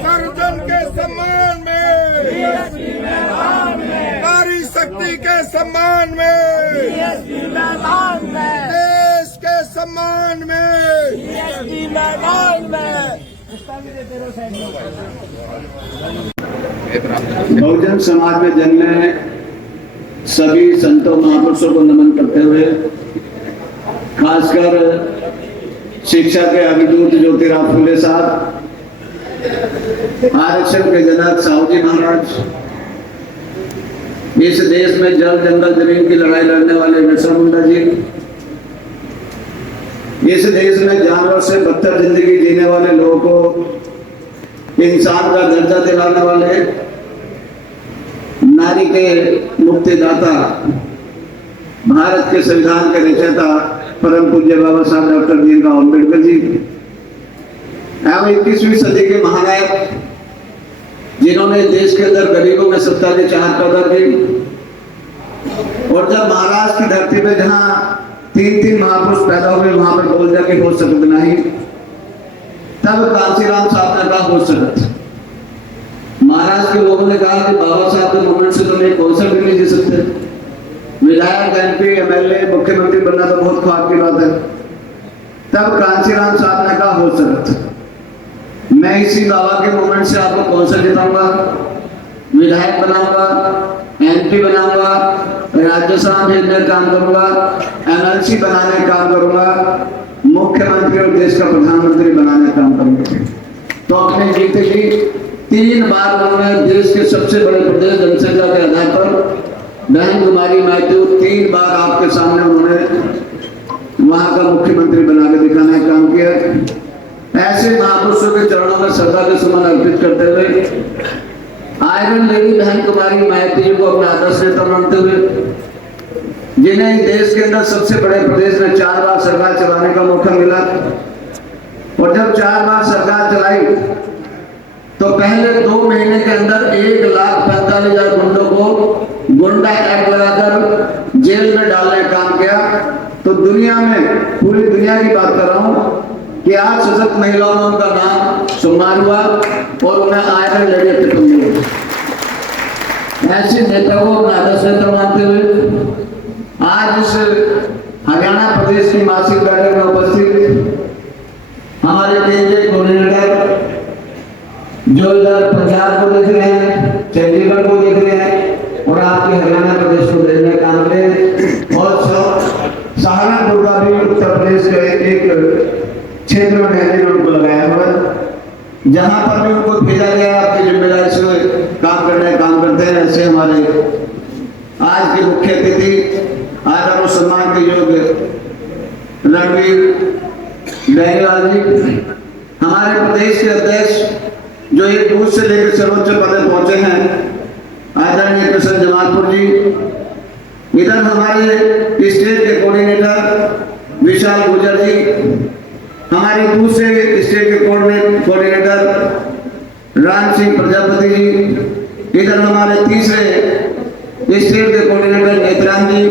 Surgeon के सम्मान में, नारी शक्ति के सम्मान में, देश के सम्मान में, बहुजन समाज में जन्मे सभी संतों महापुरुषों को नमन करते हुए, खासकर शिक्षा के अभिदूत ज्योतिराव फुले साहब, आरक्षण के जनक साहू जी महाराज, इस देश में जल जंगल जमीन की लड़ाई लड़ने वाले बिरसा मुंडा जी, इस देश में जानवर से बदतर जिंदगी जीने वाले लोगों को इंसान का दर्जा दिलाने वाले, नारी के मुक्तिदाता, भारत के संविधान के रचयिता परम पूज्य बाबा साहब डॉक्टर भीमराव अम्बेडकर जी एवं 21वीं सदी के महानायक, जिन्होंने देश के अंदर गरीबों में सत्ता की चाहत पैदा की। और जब महाराष्ट्र की धरती पे जहां 3 महापुरुष पैदा हुए, वहां पर बोल जा के हो सकत नहीं, तब कांसीराम साहब ने कहा हो सकत। महाराष्ट्र के लोगों ने कहा कि बाबा साहब के मूवमेंट से तुम एक कौशल भी नहीं जी सकते, विधायक, MP, MLA, मुख्यमंत्री बनना तो बहुत ख्वाब की बात है। तब कांसीराम साहब ने कहा हो सकत, मैं इसी बाबा के मूवमेंट से आपको कौशल जिताऊंगा, विधायक बनाऊंगा, MP बनाऊंगा, राज्यसभा भेजने का काम करूंगा, MLC बनाने का काम करूंगा, मुख्यमंत्री और देश का प्रधानमंत्री बनाने का काम करूंगा। तो अपने जीते जी 3 बार उन्होंने देश के सबसे बड़े प्रदेश जनसंख्या के आधार पर बहन कुमारी माइती 3 बार आपके सामने उन्होंने वहां का मुख्यमंत्री बना के दिखाने का काम किया। ऐसे महापुरुषों के चरणों में श्रद्धा के सुमन अर्पित करते हुए आयरन लेडी बहन कुमारी माइती जी को अपना आदर्श नेता मानते हुए, जिन्हें देश के अंदर सबसे बड़े प्रदेश में 4 बार सरकार चलाने का मौका मिला, और जब 4 बार सरकार चलाई तो पहले 2 महीने के अंदर 1,45,000 गुंडों को गुंडा एक्ट लगाकर जेल में डालने का काम किया। तो दुनिया में, पूरी दुनिया की बात कर रहा हूं कि आज सशक्त महिलाओं में उनका नाम सम्मान हुआ और उन्हें आयरन लेडी टिकट मिली। ऐसे नेता को अपना आदर्श नेता मानते हुए आज इस हरियाणा प्रदेश की मासिक बैठक में उपस्थित हमारे केंद्रीय कोऑर्डिनेटर जो इधर पंजाब को देख रहे हैं, चंडीगढ़ को देख रहे हैं और आपके हरियाणा प्रदेश को देखने का काम करें, और सहारनपुर का भी उत्तर प्रदेश के एक क्षेत्र में रहने उनको लगाया हुआ, जहां पर भी उनको भेजा गया आपकी जिम्मेदारी से काम करने का काम करते हैं। ऐसे हमारे आज के मुख्य अतिथि, आदर और सम्मान के योग्य रणवीर बेनीवाल जी, हमारे प्रदेश के अध्यक्ष जो एक बूथ से लेकर सर्वोच्च पद पर पहुंचे हैं, आदरणीय कृष्ण जमालपुर जी, इधर हमारे स्टेट के कोऑर्डिनेटर विशाल गुर्जर जी, हमारे दूसरे स्टेट के कोऑर्डिनेटर राम सिंह प्रजापति जी, इधर हमारे तीसरे स्टेट के कोऑर्डिनेटर नेत्रांग जी,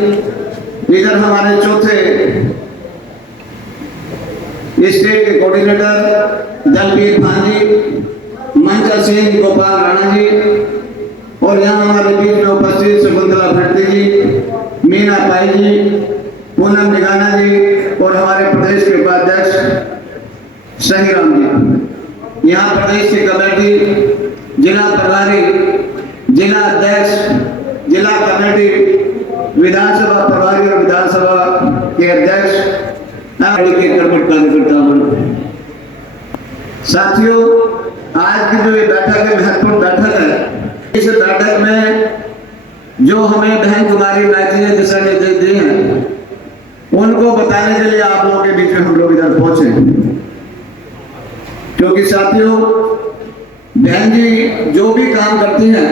इधर हमारे चौथे स्टेट के कोऑर्डिनेटर दलबीर खान जी, मंचा सिंह गोपाल राणा जी, और यहाँ हमारे बीच में उपस्थित शकुंतला भट्टी जी, मीना पाई जी, पूनम निगाना जी, और हमारे प्रदेश के उपाध्यक्ष सहीराम जी। यहाँ प्रदेश की कमेटी, जिला प्रभारी, जिला अध्यक्ष, जिला कमेटी, विधानसभा प्रभारी और विधानसभा के अध्यक्ष, साथियों, आज की जो ये बैठक है, महत्वपूर्ण बैठक है। इस बैठक में जो हमें बहन कुमारी माइती ने दिशा निर्देश दिए हैं, उनको बताने के लिए आप लोगों के बीच में हम लोग इधर पहुंचे, क्योंकि साथियों, बहन जी जो भी काम करती हैं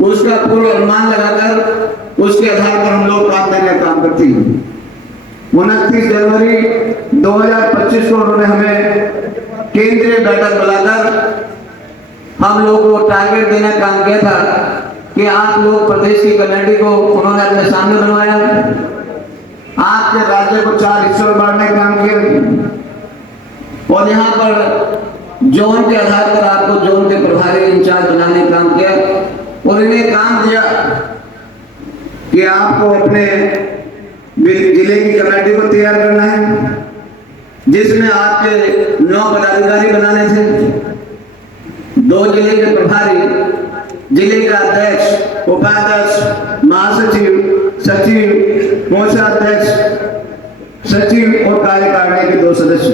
उसका पूर्व अनुमान लगाकर उसके आधार पर हम लोग काम देने का काम करती हैं। 29 जनवरी 2025 को उन्होंने हमें केंद्रीय बैठक बुलाकर हम लोग को टारगेट देने का काम किया था कि आप लोग प्रदेश की कमेटी को उन्होंने अपने सामने बनवाया, आपके राज्य को 4 हिस्सों में बांटने का काम किया, और यहाँ पर जोन के आधार पर आपको जोन के प्रभारी इंचार्ज बनाने का काम किया और इन्हें काम दिया कि आपको अपने जिले की कमेटी को तैयार करना है, जिसमें आपके 9 पदाधिकारी बनाने थे, 2 जिले के प्रभारी, जिले का अध्यक्ष, उपाध्यक्ष, महासचिव, सचिव, कोषाध्यक्ष, सचिव और कार्यकारिणी के 2 सदस्य।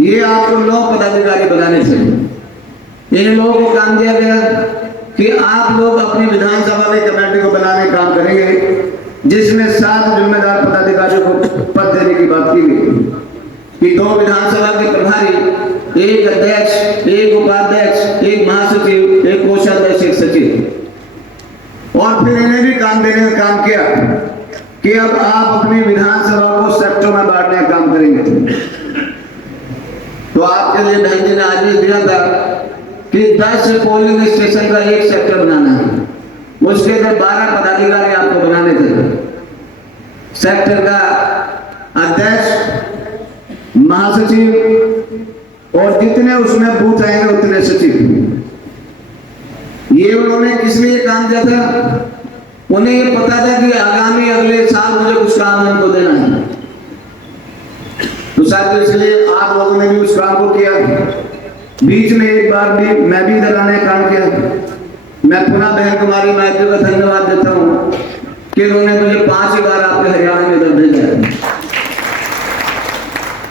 ये आपको 9 पदाधिकारी बनाने थे। इन लोगों को काम दिया गया कि आप लोग अपनी विधानसभा में कमेटी को बनाने का काम करेंगे, जिसमें 7 जिम्मेदार पदाधिकारियों को पद देने की बात की गई कि 2 विधानसभा के प्रभारी, 1 अध्यक्ष, 1 उपाध्यक्ष, 1 महासचिव, 1 कोषाध्यक्ष, 1 सचिव। और फिर इन्हें भी काम देने का काम किया कि अब आप अपनी विधानसभा को सेक्टरों में बांटने का काम करेंगे। तो आपके लिए बहन जी ने आदेश दिया था कि 10 पोलिंग स्टेशन का 1 सेक्टर बनाना है। उसके अंदर 12 पदाधिकारी आपको बनाने थे। सेक्टर का अध्यक्ष, महासचिव और जितने उसमें बूथ आएंगे उतने सचिव। ये उन्होंने किस लिए काम दिया था? उन्हें ये पता था कि आगामी अगले साल मुझे कुछ काम उनको देना है। तो साथियों, इसलिए आप लोगों ने भी उस काम को किया। बीच में एक बार भी मैं भी इधर आने का काम किया। मैं पुनः बहन कुमारी मैत्री का धन्यवाद देता हूँ कि उन्होंने मुझे 5 बार आपके हरियाणा में इधर भेजा।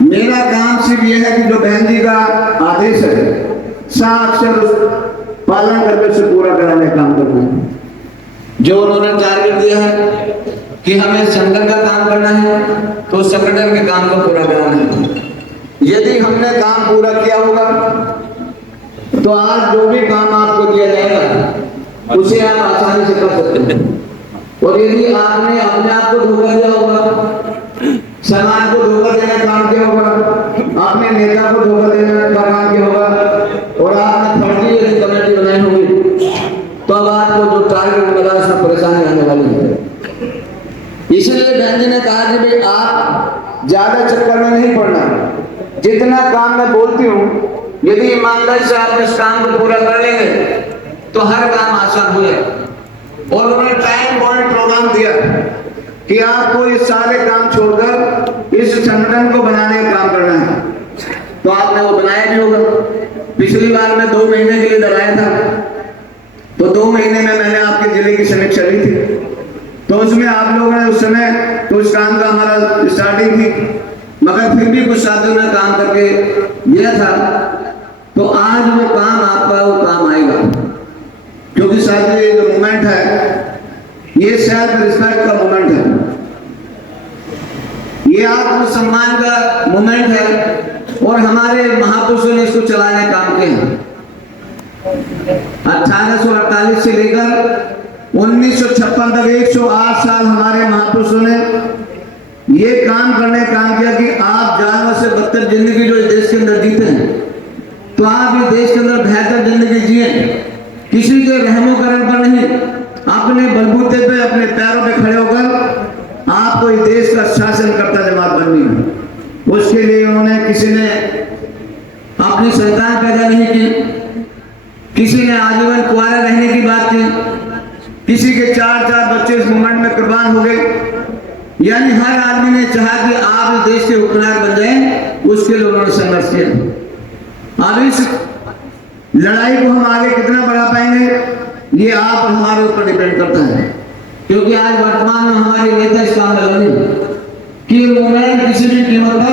मेरा काम सिर्फ यह है कि जो बहन जी का आदेश है, साक्षर पालन करके उसे पूरा कराने का काम करना है। जो उन्होंने टारगेट दिया है कि हमें संगठन का काम करना है, तो संगठन के काम को पूरा कराना है। यदि हमने काम पूरा किया होगा तो आज जो भी काम आपको दिया जाएगा उसे आप आसानी से कर सकते हैं। और यदि आपने अपने आप को धोखा दिया होगा, समाज को धोखा देने का काम किया होगा, आपने नेता को धोखा देने का काम किया होगा और आपने फर्जी कमेटी बनाई होगी, तो अब आपको जो टारगेट मिला उसमें परेशानी आने वाली है। इसलिए बहन जी ने कहा कि भाई आप ज्यादा चक्कर में नहीं पड़ना। जितना काम मैं बोलती हूँ, यदि ईमानदारी से आप इस काम को पूरा कर लेंगे तो हर काम आसान हो जाएगा। और उन्होंने टाइम बाउंड प्रोग्राम दिया कि आपको ये सारे काम छोड़कर इस संगठन को बनाने का काम करना है। तो आपने वो बनाया भी होगा। पिछली बार मैं 2 महीने के लिए इधर आया था, तो 2 महीने में मैंने आपके जिले की समीक्षा ली थी। तो उसमें आप लोगों ने उस समय कुछ काम का हमारा स्टार्टिंग थी, मगर फिर भी कुछ साथियों ने काम करके दिया था। तो आज वो काम आपका वो काम आएगा, क्योंकि साथियों ये जो मूवमेंट है, ये सेल्फ रिस्पेक्ट का मूवमेंट है, ये आत्मसम्मान का मूवमेंट है और हमारे महापुरुषों ने इसको चलाने का काम किया। 1848 से लेकर 1956 तक 108 साल हमारे महापुरुषों ने ये काम करने का काम किया कि आप जानवर से बदतर जिंदगी जो इस देश के अंदर जीते हैं, तो आप इस देश के अंदर बेहतर जिंदगी जिए, किसी के रहमो करम पर नहीं, अपने बलबूते पे अपने पैरों पे खड़े होकर आपको इस देश का शासन करता जमात बननी है। उसके लिए उन्होंने किसी ने अपनी संतान पैदा नहीं की, किसी ने आजीवन कुंवारा रहने की बात की, किसी के 4 बच्चे इस मूवमेंट में कुर्बान हो गए। यानी हर आदमी ने चाहा कि आप इस देश के हुक्मरान बन जाएं, उसके लिए उन्होंने संघर्ष किया। अब इस लड़ाई को हम आगे कितना बढ़ा पाएंगे, ये आप और हमारे ऊपर डिपेंड करता है। क्योंकि आज वर्तमान में हमारे नेता इस काम में लगे कि मूवमेंट किसी भी कीमत पर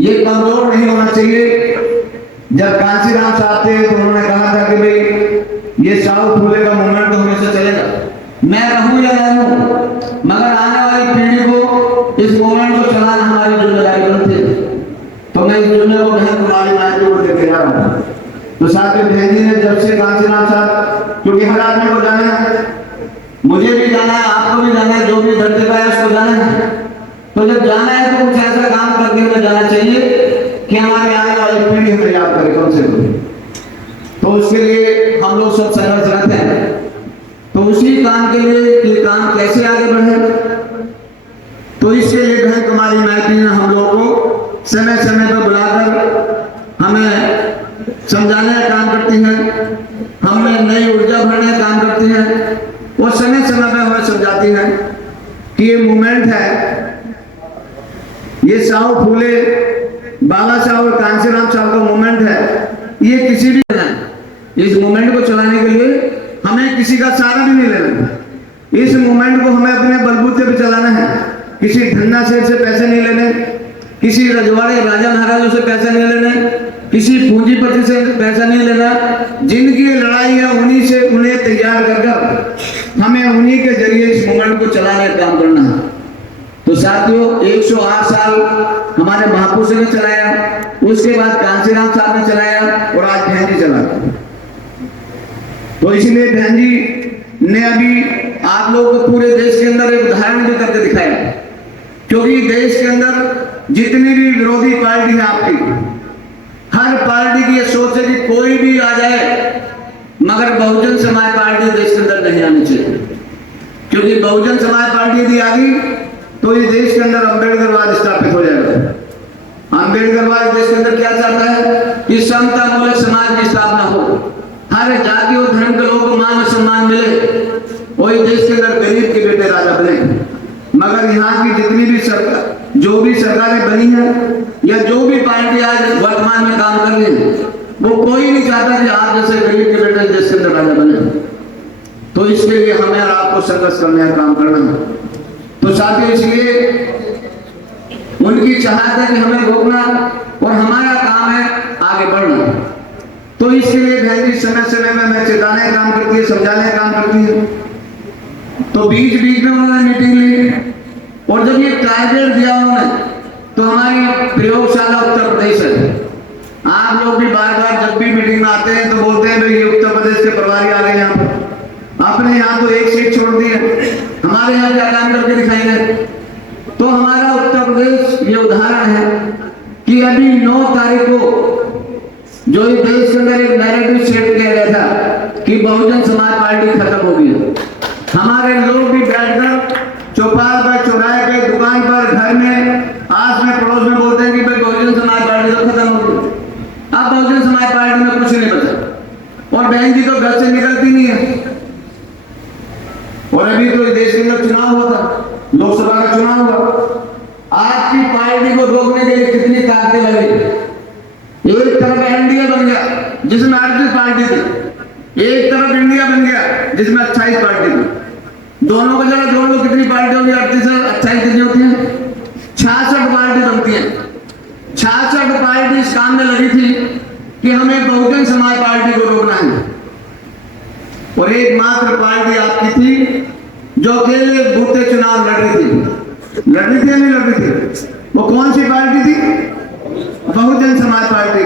ये कमजोर नहीं होना चाहिए। जब कांशीराम साहब थे तो उन्होंने कहा था कि भाई ये साउथ फूले का मूवमेंट तो हमेशा चलेगा, मैं रहूं या ना रहूं, मगर आने वाली पीढ़ी को इस मूवमेंट को चलाना हमारी जिम्मेदारी बनती है। तो मैं इस जिम्मेदारी को बहन कुमारी मैत्री को लेकर जा रहा हूँ। तो साथ में बहन जी ने जब से कांशीराम साहब, क्योंकि हर आदमी को जाना है, मुझे भी जाना है, आपको भी जाना है, जो भी धरती पर है उसको जाना है। तो जब जाना है तो कुछ ऐसा काम करके हमें जाना चाहिए कि हमारे आने वाली पीढ़ी हमें याद करे कम से कम। तो उसके लिए हम लोग सब संघर्ष रहते हैं। तो उसी काम के लिए ये काम कैसे आगे बढ़े, तो इसके लिए बहन कुमारी मैत्री ने हम लोग को समय समय पर बुलाकर साहु फूले बाबा साहब और कांशीराम साहब का मूवमेंट है, ये किसी भी इस मूवमेंट को चलाने के लिए हमें किसी का सहारा भी नहीं लेना। इस मूवमेंट को हमें अपने बलबूते पे चलाना है। किसी धन्ना सेठ से पैसे नहीं लेने, किसी रजवाड़े राजा महाराजों से पैसे नहीं लेने, किसी पूंजीपति से पैसा नहीं लेना। जिनकी लड़ाई है उन्हीं से उन्हें तैयार कर हमें उन्हीं के जरिए इस मूवमेंट को चलाने का काम करना है। तो साथियों, 108 साल हमारे महापुरुष ने चलाया, उसके बाद कांशीराम साहब ने चलाया और आज बहन जी चला। तो इसलिए बहन जी ने अभी आप लोग को पूरे देश के अंदर एक उदाहरण भी करके दिखाया, क्योंकि देश के अंदर जितनी भी विरोधी पार्टी है आपकी, हर पार्टी की ये सोच है कि कोई भी आ जाए मगर बहुजन समाज पार्टी देश के अंदर नहीं आनी चाहिए। क्योंकि बहुजन समाज पार्टी यदि आ गई तो ये देश के अंदर अम्बेडकरवाद स्थापित हो जाएगा। अम्बेडकरवाद देश के अंदर क्या चाहता है कि समता मूलक समाज की स्थापना हो, हर जाति और धर्म के लोगों को मान और सम्मान मिले, वही देश के अंदर गरीब के बेटे राजा बने। मगर यहाँ की जितनी भी सरकार, जो भी सरकारें बनी है या जो भी पार्टी आज वर्तमान में काम कर रही है, वो कोई नहीं चाहता कि आप जैसे गरीब के बेटे देश के अंदर राजा बने। तो इसके लिए हमें और आपको संघर्ष करने का काम करना है। तो साथियों, इसलिए उनकी चाहत है कि हमें रोकना और हमारा काम है आगे बढ़ना। तो इसके लिए बहन जी समय समय में मैं चेताने का काम करती है, समझाने का काम करती है। तो बीच बीच में उन्होंने मीटिंग ली और जब ये टारगेट दिया उन्होंने, तो हमारी प्रयोगशाला उत्तर प्रदेश है। आप लोग भी बार बार जब भी मीटिंग में आते हैं तो बोलते हैं भाई ये उत्तर प्रदेश के प्रभारी आ गए यहाँ पर, आपने यहाँ तो एक सीट छोड़ दी है, हमारे यहाँ क्या काम करके दिखाएंगे। तो हमारा उत्तर प्रदेश ये उदाहरण है कि अभी 9 तारीख को जो इस देश के अंदर एक नैरेटिव सेट किया गया था कि बहुजन समाज पार्टी खत्म हो गई, हमारे लोग भी बैठकर चौपाल पर, चौराहे पे, दुकान पर, घर में, आस में, पड़ोस में बोलते हैं कि भाई बहुजन समाज पार्टी तो खत्म हो गई। अब बहुजन समाज पार्टी में कुछ नहीं बचा और बहन जी तो घर से निकलती नहीं है। और अभी तो देश के अंदर चुनाव हुआ था, लोकसभा का चुनाव हुआ। आपकी पार्टी को रोकने के लिए कितनी ताकतें लगी। एक तरफ एनडीए बन गया जिसमें 38 पार्टी थी, एक तरफ इंडिया बन गया जिसमें 28 पार्टी थी। दोनों को जरा जोड़ लो, कितनी पार्टी होगी? 38 और 28 कितनी होती है? 66 पार्टी बनती है। 66 पार्टी इस काम में लगी थी कि हमें बहुजन समाज पार्टी को रोकना है। और एकमात्र पार्टी आपकी थी जो अकेले बूते चुनाव लड़ रही थी या नहीं लड़ रही थी? वो कौन सी पार्टी थी? बहुजन समाज पार्टी।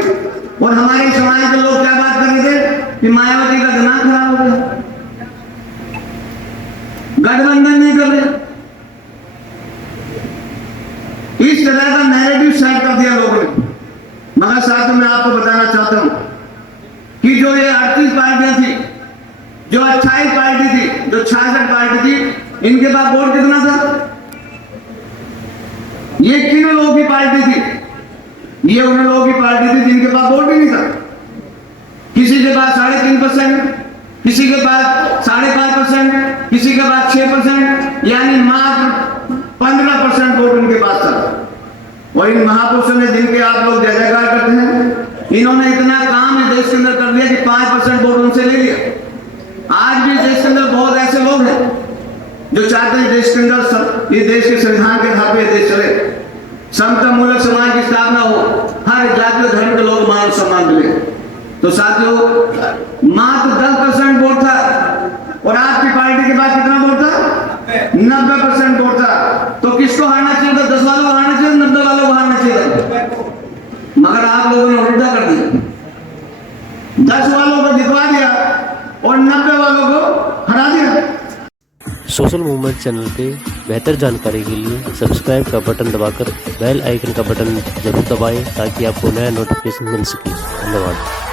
और हमारे समाज के लोग क्या बात कर रहे थे कि मायावती का दिमाग खराब हो गया, गठबंधन नहीं कर रहे। इस तरह का नैरेटिव सेट कर दिया लोगों ने। मगर साथ में आपको बताना चाहता हूं कि जो ये 38 पार्टियां थी, जो 28 पार्टी थी, जो 66 पार्टी थी, इनके पास वोट कितना था? ये किन लोगों की पार्टी थी? ये उन लोगों की पार्टी थी जिनके पास वोट ही नहीं था। किसी के पास 3.5%, किसी के पास 5.5%, किसी के पास 6%, यानी मात्र 15% वोट उनके पास था। और इन महापुरुषों ने, जिनके आप लोग जय जयकार करते हैं, इन्होंने इतना काम इस देश के अंदर कर लिया कि 5% वोट उनसे ले लिया। आज भी देश के अंदर बहुत ऐसे लोग हैं जो चाहते हैं देश के अंदर, ये देश के संविधान के आधार पर देश चले, समता मूलक समाज की स्थापना हो, हर जाति और धर्म के लोग मान सम्मान मिले। तो साथियों, मात्र 10% वोट था और आपकी पार्टी के पास कितना वोट था? 90% वोट था। तो किसको हारना चाहिए था? 10 वालों को हारना चाहिए, 90 वालों को हारना चाहिए। मगर आप लोगों ने उल्टा कर दिया, 10 वालों को जितवा दिया और 90 वालों को हरा दिया। सोशल मूवमेंट चैनल पे बेहतर जानकारी के लिए सब्सक्राइब का बटन दबाकर बेल आइकन का बटन जरूर दबाएं ताकि आपको नया नोटिफिकेशन मिल सके। धन्यवाद।